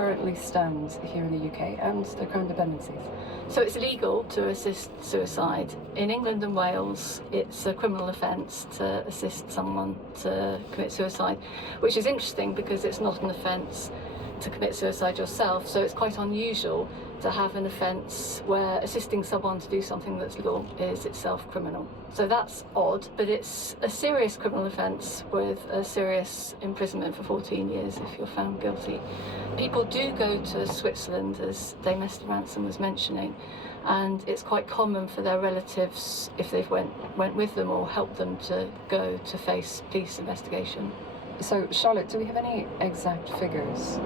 currently stands here in the UK and the Crown dependencies? So it's illegal to assist suicide. In England and Wales, it's a criminal offence to assist someone to commit suicide, which is interesting because it's not an offence to commit suicide yourself, so it's quite unusual to have an offence where assisting someone to do something that's legal is itself criminal. So that's odd, but it's a serious criminal offence with a serious imprisonment for 14 years if you're found guilty. People do go to Switzerland, as Dame Esther Ransom was mentioning, and it's quite common for their relatives, if they've went with them or helped them, to go to face police investigation. So, Charlotte, do we have any exact figures?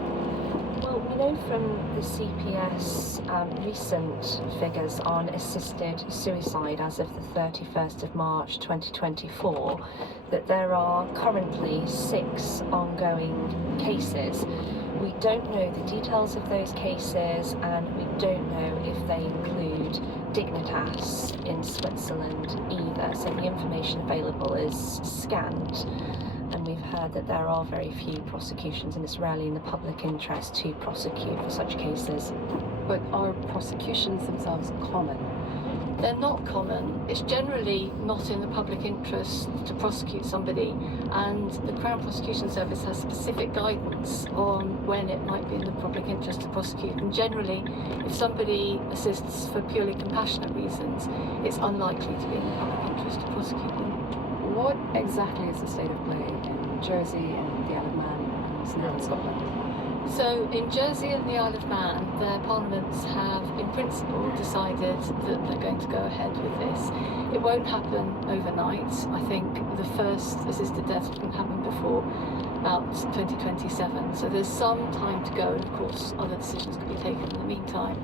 Well, we know from the CPS recent figures on assisted suicide as of the 31st of March 2024 that there are currently 6 ongoing cases. We don't know the details of those cases, and we don't know if they include Dignitas in Switzerland either. So the information available is scant. And we've heard that there are very few prosecutions, and it's rarely in the public interest to prosecute for such cases. But are prosecutions themselves common? They're not common. It's generally not in the public interest to prosecute somebody, and the Crown Prosecution Service has specific guidance on when it might be in the public interest to prosecute. And generally, if somebody assists for purely compassionate reasons, it's unlikely to be in the public interest to prosecute them. What exactly is the state of play in Jersey and the Isle of Man and now in Scotland? So in Jersey and the Isle of Man, their parliaments have, in principle, decided that they're going to go ahead with this. It won't happen overnight. I think the first assisted death won't happen before about 2027. So there's some time to go, and of course other decisions could be taken in the meantime.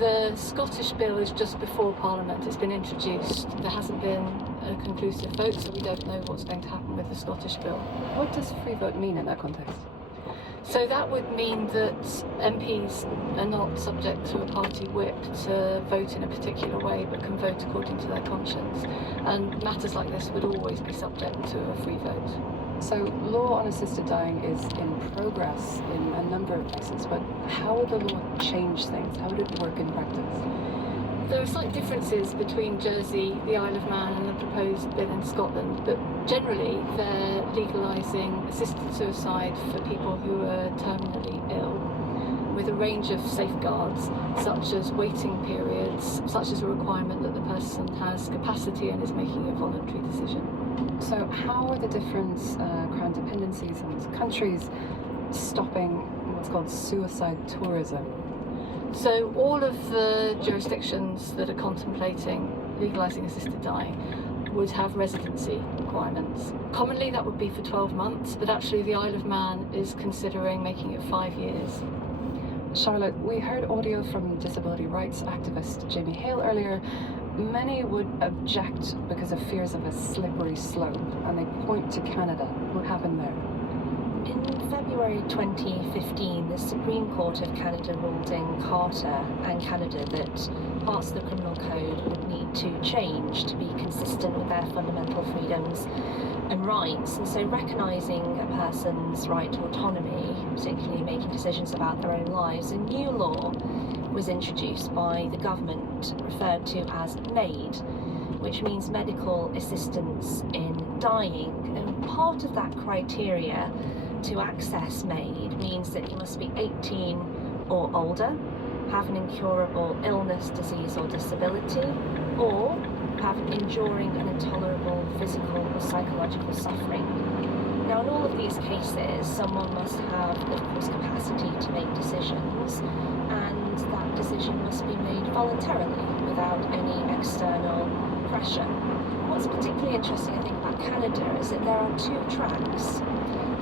The Scottish bill is just before Parliament. It's been introduced. There hasn't been a conclusive vote, so we don't know what's going to happen with the Scottish bill. What does free vote mean in that context? So that would mean that MPs are not subject to a party whip to vote in a particular way, but can vote according to their conscience. And matters like this would always be subject to a free vote. So law on assisted dying is in progress in a number of places, but how would the law change things? How would it work in practice? There are slight differences between Jersey, the Isle of Man and the proposed bill in Scotland, but generally they're legalising assisted suicide for people who are terminally ill, with a range of safeguards, such as waiting periods, such as a requirement that the person has capacity and is making a voluntary decision. So how are the different Crown dependencies and countries stopping what's called suicide tourism? So all of the jurisdictions that are contemplating legalising assisted dying would have residency requirements. Commonly that would be for 12 months, but actually the Isle of Man is considering making it 5 years. Charlotte, we heard audio from disability rights activist Jamie Hale earlier. Many would object because of fears of a slippery slope, and they point to Canada. What happened there? In February 2015, the Supreme Court of Canada ruled in Carter and Canada that parts of the criminal code would need to change to be consistent with their fundamental freedoms and rights. And so recognising a person's right to autonomy, particularly making decisions about their own lives, a new law was introduced by the government referred to as MAID, which means medical assistance in dying. And part of that criteria to access MAID means that you must be 18 or older, have an incurable illness, disease or disability, or have enduring and intolerable physical or psychological suffering. Now in all of these cases, someone must have, of course, capacity to make decisions, and that decision must be made voluntarily without any external pressure. What's particularly interesting, I think, about Canada is that there are 2 tracks.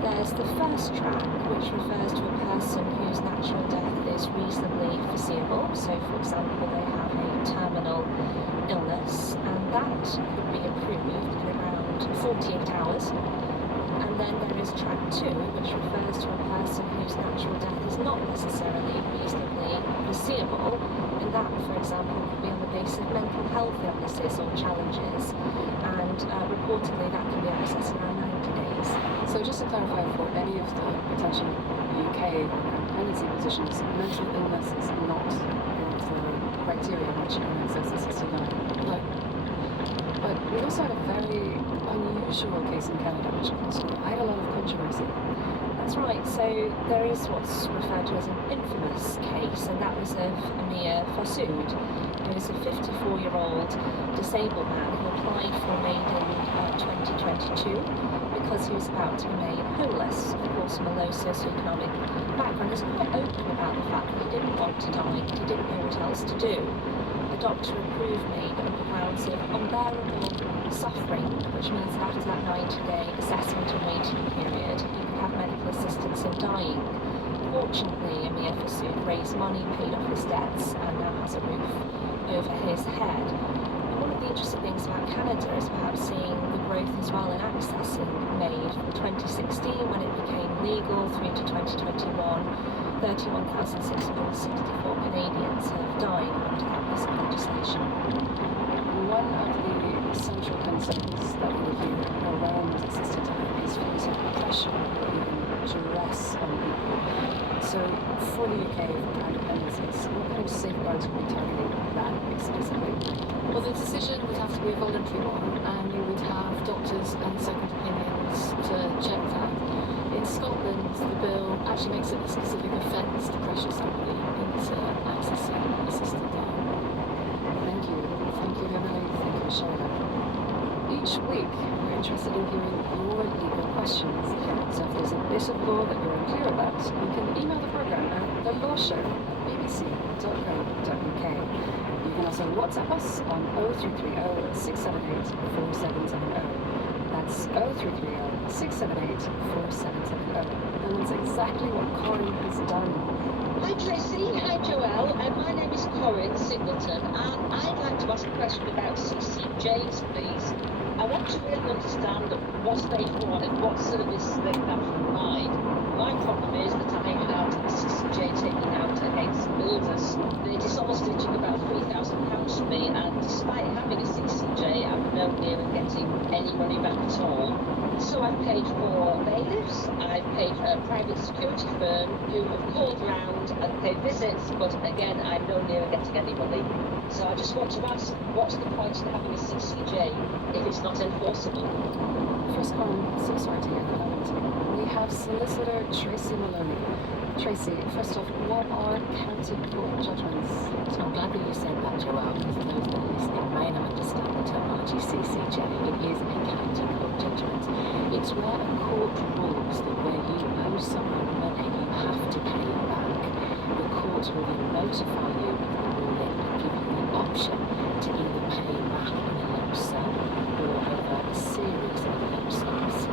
There's the first track, which refers to a person whose natural death is reasonably foreseeable. So, for example, they have a terminal illness, and that could be approved in around 48 hours. And then there is track 2, which refers to a person whose natural death is not necessarily reasonably foreseeable, and that, for example, could be on the basis of mental health illnesses or challenges, and reportedly that can be accessed in around 90 days. So just to clarify, for any of the potential UK dependencies, politicians, mental illness is not one of the criteria on which an access to 69. No. But we also had a very unusual case in Canada which caused quite a lot of controversy. That's right, so there is what's referred to as an infamous case, and that was of Amir Fasood, who is a 54-year-old disabled man who applied for MAID in 2022 because he was about to be made homeless, of course from a low socioeconomic background. He was quite open about the fact that he didn't want to die, he didn't know what else to do. The doctor approved MAID on the grounds of unbearable suffering, which means that after that 90-day assessment and waiting period, he could have medical assistance in dying. Fortunately, Amir Fasood raised money, paid off his debts, and now has a roof over his head. And one of the interesting things about Canada is perhaps seeing the growth as well in accessing MAID from 2016 when it became legal through to 2021. 31,664 Canadians have died under that piece of legislation. One of the central concerns that we hear around assisted dying is feelings of pressure and duress on people. So for the UK, for our dependencies, what kind of safeguards would be targeting that explicitly? Well, the decision would have to be a voluntary one, and you would have doctors and second opinions to check that. In Scotland, the bill actually makes it a specific offence to pressure somebody into accessing assisted dying. Thank you, Emily. Thank you, Charlotte. Each week, we're interested in hearing your legal questions. So if there's a bit of law that you're unclear about, you can email the programme at thelawshow@bbc.co.uk. You can also WhatsApp us on 0330 678 4770. That's 0330 678 4770. And that's exactly what Corinne has done. Hi Tracy, hi Joelle, my name is Corinne Singleton and I'd like to ask a question about CCJs please. I want to really understand what they for and what service they have provide. My problem is that I had a CCJ taken out against builders. They dishonested about £3,000 for me and despite having a CCJ I'm nowhere near getting any money back at all. So I've paid for bailiffs, I've paid for a private security firm who have called round and paid visits, but again, I'm no near getting any money. So I just want to ask, what's the point in having a CCJ if it's not enforceable? First, Corinne, so sorry to hear that happened to you. We have solicitor Tracy Maloney. Tracy, first off, what are county court judgments? So I'm glad that you said that, Joelle, because for those that are listening may not understand the terminology CCJ. It is a county court judgment. It's where a court rules that where you owe someone money, you have to pay it back. The court will then notify you of the ruling and give you the option to either pay it back in a lump sum or over a series of lump sums.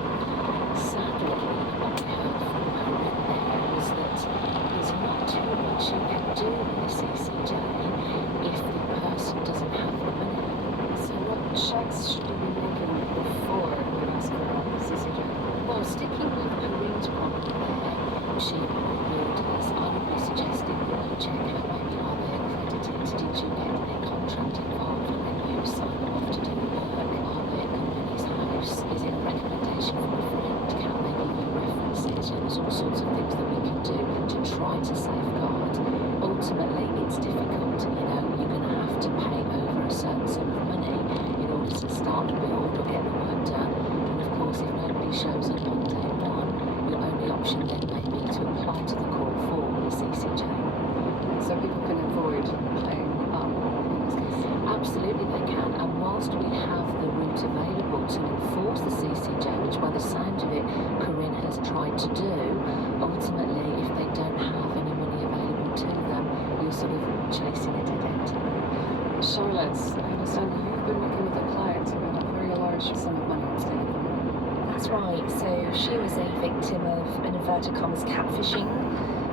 Sadly, what we heard from Corinne there was that there's not too much you can do with a CCJ if the person doesn't have the money. So what checks should you be making before you ask for a CCJ? Well, sticking with Corinne's problem there, she builders, I would be suggesting that you check out maybe are they accredited, did you get their contract involved when you sign off to do the work, are they at company's house, is it a recommendation from a friend, can they give you references, there's all sorts of things that we can do to try to safeguard. Ultimately, it's difficult, you're going to have to pay over a certain sum of money in order to start to build or get the work done. And of course, if nobody shows up on day one, your only option then may be to apply to the court for the CCJ. So people can avoid playing up in this case? Absolutely they can, and whilst we have the route available to enforce the CCJ, which by the sound of it Corinne has tried to do, ultimately if they don't have any money available to them, you're sort of chasing a dead end. Charlotte, I understand you've been working with a client who had a very large sum of money at stake. That's right, so she was a victim of an inverted commas catfishing.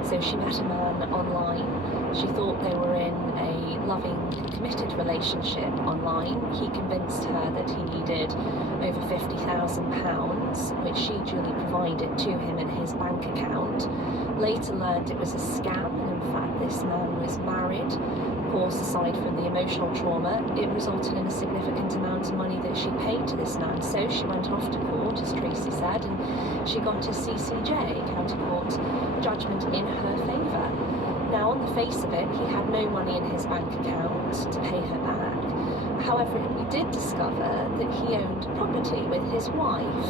So she met a man online. She thought they were in a loving, committed relationship online. He convinced her that he needed over £50,000, which she duly provided to him in his bank account. Later learned it was a scam, and in fact this man was married. Of course, aside from the emotional trauma, it resulted in a significant amount of money that she paid to this man. So she went off to court, as Tracy said, and she got a CCJ, County Court judgment in her favour. on the face of it, he had no money in his bank account to pay her back. However, we did discover that he owned property with his wife.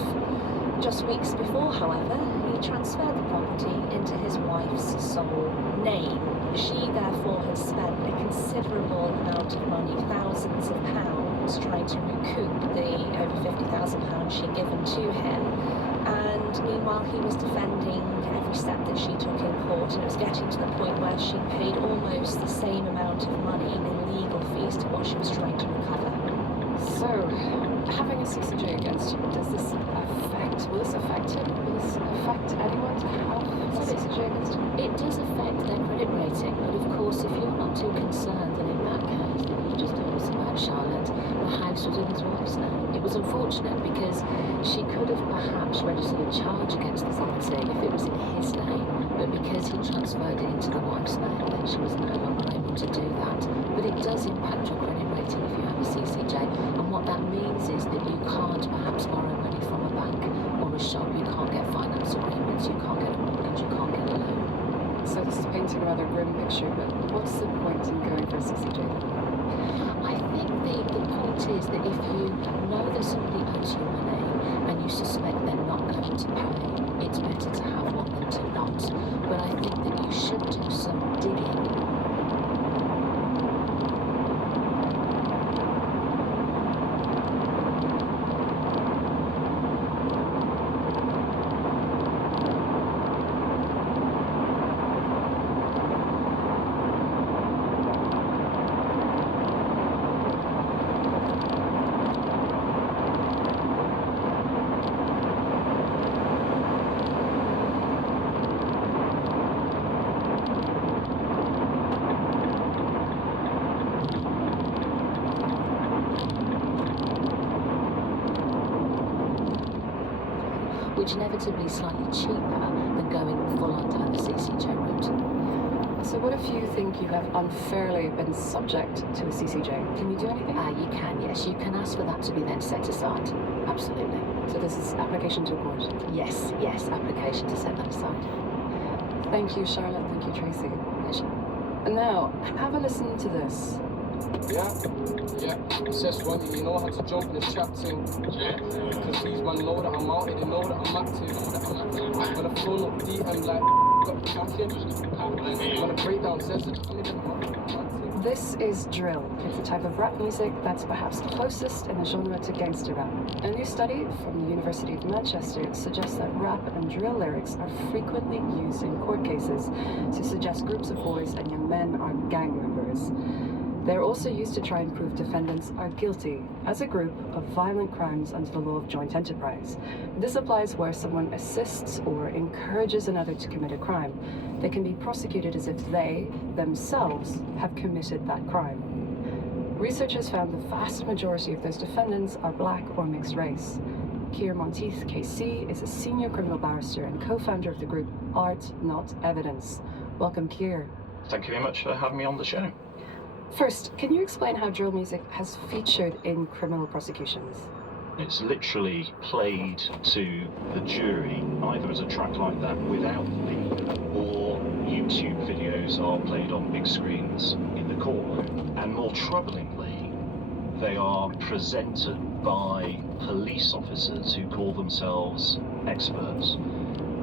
Just weeks before, however, he transferred the property into his wife's sole name. She therefore had spent a considerable amount of money, thousands of pounds, trying to recoup the over £50,000 she'd given to him. And meanwhile, he was defending every step that she took in court, and it was getting to the point where she paid almost the same amount of money in legal fees to what she was trying to recover. So, having a CCJ against you, will this affect him? Will this affect anyone to have a CCJ against him? It does affect their credit rating, but of course, if you're not too concerned, then in that case, then you just told us about Charlotte, the house was in his wife's name. It was unfortunate because she could have perhaps registered a charge against the property if it was in his name, but because he transferred it into the wife's name, then she was no longer able to do that. But it does impact your credit rating if you have a CCJ, and what that means is that you can't perhaps borrow money from a bank or a shop, you can't get finance agreements, you can't get a mortgage, you can't get a loan. So this is painting a rather grim picture, but what's the point in going for a CCJ? I think the point is that if you know that somebody owes you money and you suspect they're not going to pay, it's better to have one than to not. But I think that you should do some digging. Which inevitably slightly cheaper than going full on down the CCJ route. So what if you think you have unfairly been subject to a CCJ? Can you do anything? You can, yes. You can ask for that to be then set aside. Absolutely. So this is application to a court? Yes, application to set that aside. Thank you, Charlotte. Thank you, Tracy. Pleasure. And now, have a listen to this. Yeah. It's just one, you know how to jump in the chat thing. Because these man know that I'm out here, they know that I'm active. I'm gonna phone up DM like got cracking. I'm gonna break down says it. This is drill. It's a type of rap music that's perhaps closest in the genre to gangster rap. A new study from the University of Manchester suggests that rap and drill lyrics are frequently used in court cases to suggest groups of boys and young men are gang members. They're also used to try and prove defendants are guilty as a group of violent crimes under the law of joint enterprise. This applies where someone assists or encourages another to commit a crime. They can be prosecuted as if they, themselves, have committed that crime. Researchers found the vast majority of those defendants are black or mixed race. Keir Monteith, KC, is a senior criminal barrister and co-founder of the group Art Not Evidence. Welcome, Keir. Thank you very much for having me on the show. First, can you explain how drill music has featured in criminal prosecutions? It's literally played to the jury either as a track like that without the beat, or YouTube videos are played on big screens in the courtroom. And more troublingly, they are presented by police officers who call themselves experts.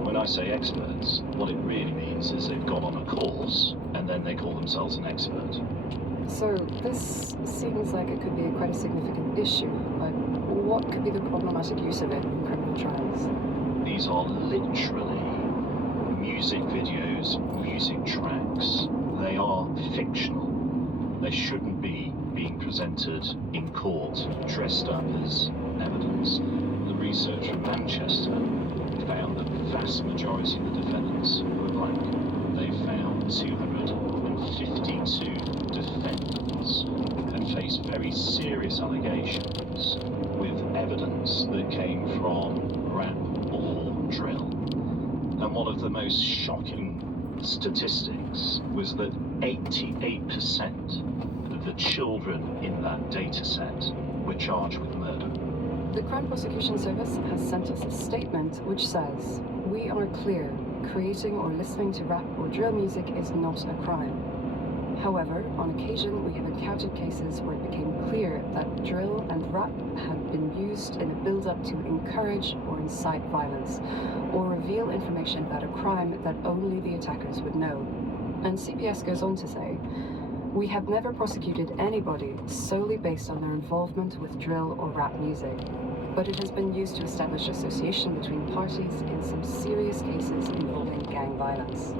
When I say experts, what it really means is they've gone on a course and then they call themselves an expert. So this seems like it could be quite a significant issue, but what could be the problematic use of it in criminal trials? These are literally music videos, music tracks. They are fictional. They shouldn't be being presented in court dressed up as evidence. The research from Manchester found that the vast majority of the defendants were black. They found 252 defendants had faced very serious allegations with evidence that came from rap or drill. And one of the most shocking statistics was that 88% of the children in that data set were charged with murder. The Crown Prosecution Service has sent us a statement which says, "We are clear creating or listening to rap or drill music is not a crime. However, on occasion we have encountered cases where it became clear that drill and rap had been used in a build-up to encourage or incite violence, or reveal information about a crime that only the attackers would know. And CPS goes on to say, "We have never prosecuted anybody solely based on their involvement with drill or rap music, but it has been used to establish association between parties in some serious cases involving gang violence."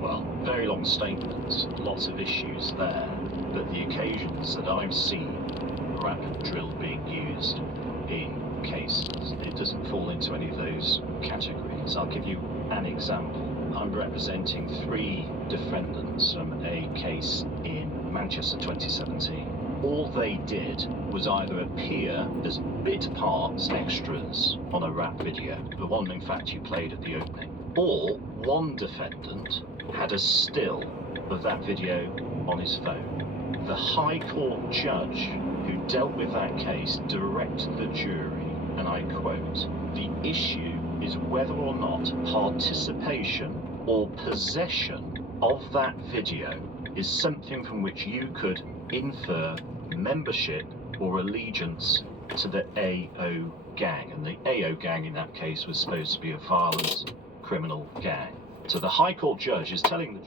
Well, very long statements, lots of issues there, but the occasions that I've seen rap and drill being used in cases, it doesn't fall into any of those categories. I'll give you an example. I'm representing 3 defendants from a case in Manchester 2017. All they did was either appear as bit parts, extras, on a rap video, the one in fact you played at the opening, or one defendant had a still of that video on his phone. The High Court judge who dealt with that case directed the jury, and I quote, "The issue is whether or not participation or possession of that video is something from which you could infer membership or allegiance to the AO gang." And the AO gang in that case was supposed to be a violent criminal gang. So the High Court judge is telling the